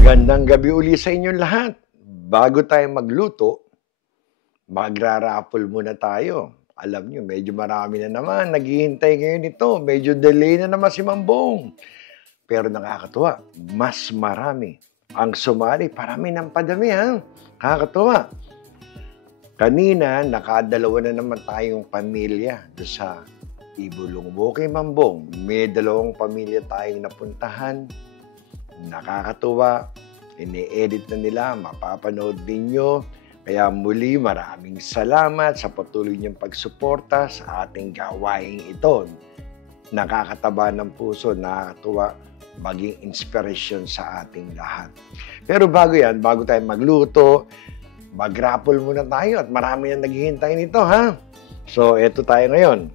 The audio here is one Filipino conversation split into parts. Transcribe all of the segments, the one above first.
Magandang gabi uli sa inyong lahat. Bago tayo magluto, magra-raffle muna tayo. Alam nyo, medyo marami na naman. Naghihintay ngayon ito. Medyo delay na naman si Mambong. Pero nakakatuwa, mas marami ang sumali. Parami ng padami, ha? Nakakatuwa. Kanina, nakadalawa na naman tayong pamilya doon sa Ibulong mo kay Mambong. May dalawang pamilya tayong napuntahan. Nakakatuwa. Ini-edit na nila. Mapapanood ninyo. Kaya muli, maraming salamat sa patuloy niyong pagsuporta sa ating gawaing ito. Nakakataba ng puso, nakakatuwa, maging inspiration sa ating lahat. Pero bago yan, bago tayo magluto, mag-raffle muna tayo at marami na naghihintay nito, ha? So, eto tayo ngayon.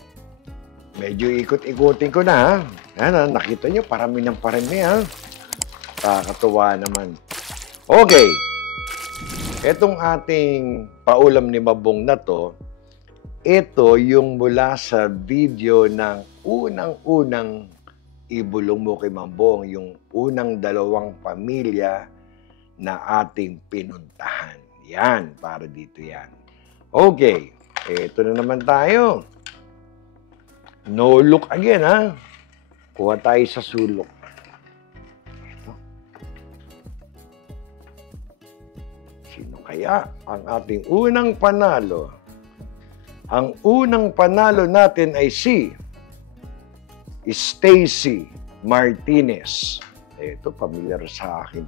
Medyo ikot-ikutin ko na, ha? Yan, nakita nyo, parami ng parami, ha? Nakakatuwa naman. Okay. Etong ating paulam ni Mambong na to, ito yung mula sa video ng unang-unang Ibulong mo kay Mambong, yung unang dalawang pamilya na ating pinuntahan. Yan, para dito yan. Okay, ito na naman tayo. No look again, ha? Kuha tayo sa sulok. Ito. Sino kaya ang ating unang panalo? Ang unang panalo natin ay si Stacy Martinez. Ito, familiar sa akin.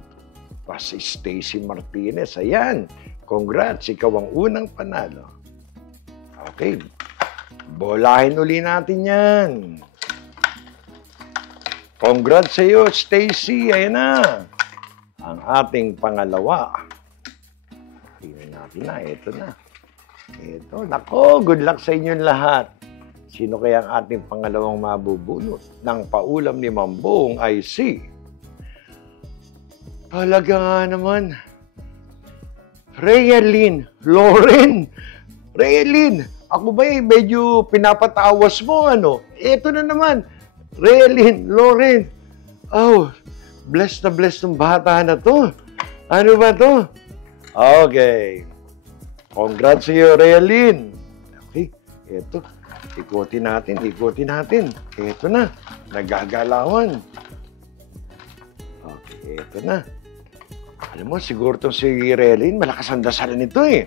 Si Stacy Martinez. Ayan. Congrats. Ikaw ang unang panalo. Okay. Bolahin uli natin yan. Congrats sa iyo, Stacy. Ayan na. Ang ating pangalawa. Tingnan natin na. Ito na. Ito. Nako, good luck sa inyong lahat. Sino kaya ang ating pangalawang mabubunot ng paulam ni Mambong ay si... Talaga nga naman. Rayalyn Loren. Rayalyn, ako ba medyo pinapatawas mo, ano? Ito na naman. Rayalyn Loren. Oh, blessed ng bata na to. Ano ba to? Okay. Congrats sa iyo, Rayalyn. Okay, ito. Ikutin natin. Ito na. Nagagalawan. Okay, ito na. Alam mo, siguro itong si Rayalyn, malakas ang dasal nito eh.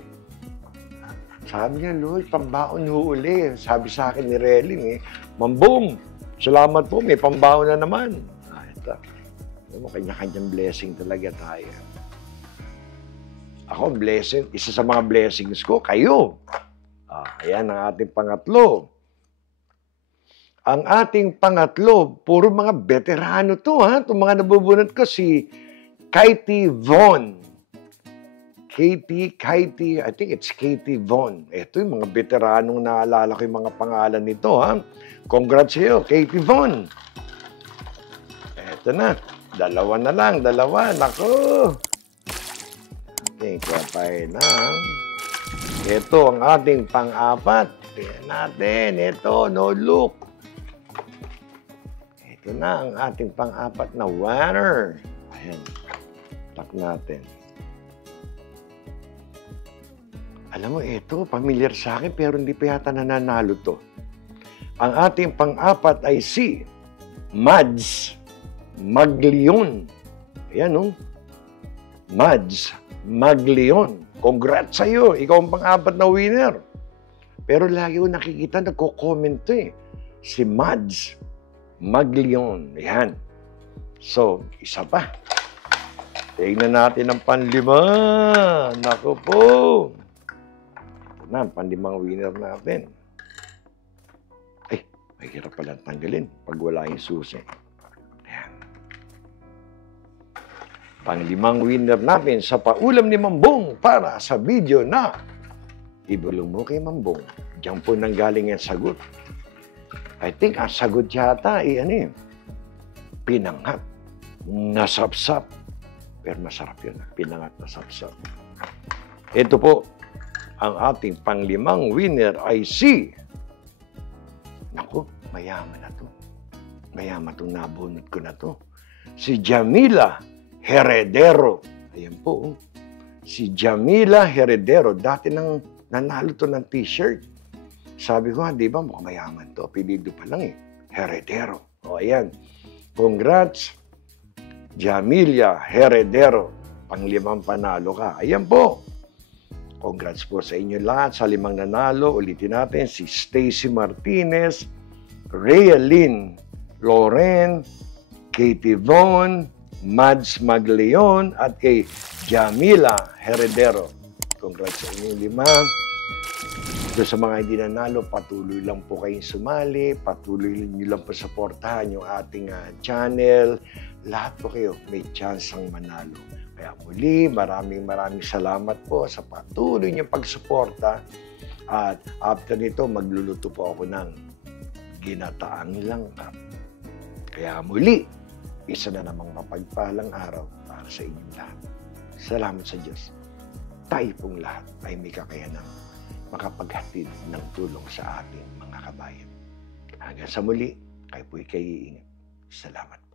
Sabi niya, Lord, pambaon huli. Sabi sa akin ni Rayalyn eh, Mambong, salamat po, may pambaon na naman. Ito. Alam mo, kanya-kanyang blessing talaga tayo. Ako, blessing, isa sa mga blessings ko, kayo. Ayan ang ating pangatlo. Ang ating pangatlo, puro mga veterano to, ha? Itong mga nabubunot ko, si Katie Von. Katie, I think it's Katie Von. Ito yung mga veteranong naalala ko yung mga pangalan nito, ha? Congrats sa iyo, Katie Von. Ito na. Dalawa na lang, dalawa. Naku. Okay, kuha tayo na. Ito ang ating pang-apat. Tingnan natin. Ito, no look. Ito na ang ating pang-apat na winner. Ayan. Tak natin. Alam mo, ito, familiar sa akin, pero hindi pa yata nananalo to. Ang ating pang-apat ay si Mads Maglion. Ayan, no? Mads Maglion. Congrats sa iyo. Ikaw ang pang-apat na winner. Pero lagi ko nakikita, nagko-comment to eh. Si Mads Maglion. Ayan. So, isa pa. Tignan natin ang panlima. Naku po. Ito na, ang panlimang winner natin. Ay, may hirap pala tanggalin pag wala yung susi. Ayan. Panglimang winner natin sa paulam ni Mambong para sa video na Ibulong mo kay Mambong. Diyan po nanggaling ang sagot. I think ang sagot yata pinangat, nasapsap. Pero masarap yun, pinangat, nasapsap. Ito po, ang ating panglimang winner ay si... Naku, mayaman na to. Mayaman itong nabunot ko na to. Si Jamila Heredero. Ayan po. Si Jamila Heredero, dati nang nanalo to ng t-shirt. Sabi ko, di ba mukhang mayaman to? Apelido pa lang eh. Heredero. O ayan. Congrats, Jamila Heredero. Pang-5 panalo ka. Ayan po. Congrats po sa inyo lahat. Sa 5 nanalo, ulitin natin si Stacy Martinez, Rhea Lynn, Loren, Katie Von, Mads Magleon, at kay Jamila Heredero. Congrats sa inyo 5. So, sa mga hindi nanalo, patuloy lang po kayong sumali, patuloy nyo lang po supportahan yung ating channel. Lahat po kayo may chance ang manalo. Kaya muli, maraming salamat po sa patuloy niyong pagsuporta. At after nito, magluluto po ako ng ginataang langka. Kaya muli, isa na namang mapagpalang araw para sa inyong lahat. Salamat sa Diyos. Tayo pong lahat ay may kakayanang makapaghatid ng tulong sa ating mga kabayan. Hanggang sa muli, kayo po'y iingat. Salamat.